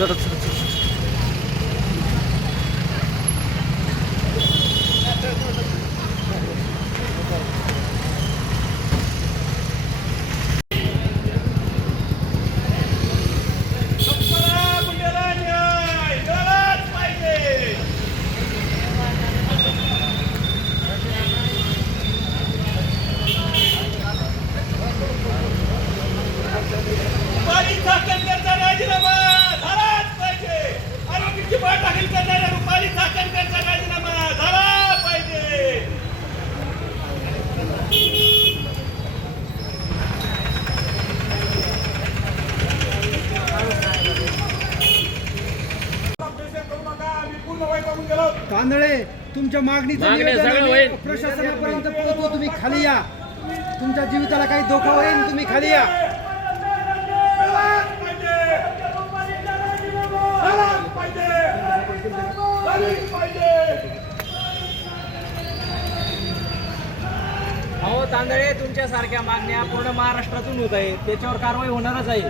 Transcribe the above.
짜라짜라짜라 तांदळे तुमच्या मागणीचं मागण्या निवेदन सगळं आम्ही होईल. प्रशासनापर्यंत पोहोचवू तुम्ही खाली या. तुमच्या जीविताला काही धोका होईल तुम्ही खाली या. अहो तांदळे तुमच्यासारख्या मागण्या पूर्ण महाराष्ट्रातून होत आहे त्याच्यावर कारवाई होणारच आहे.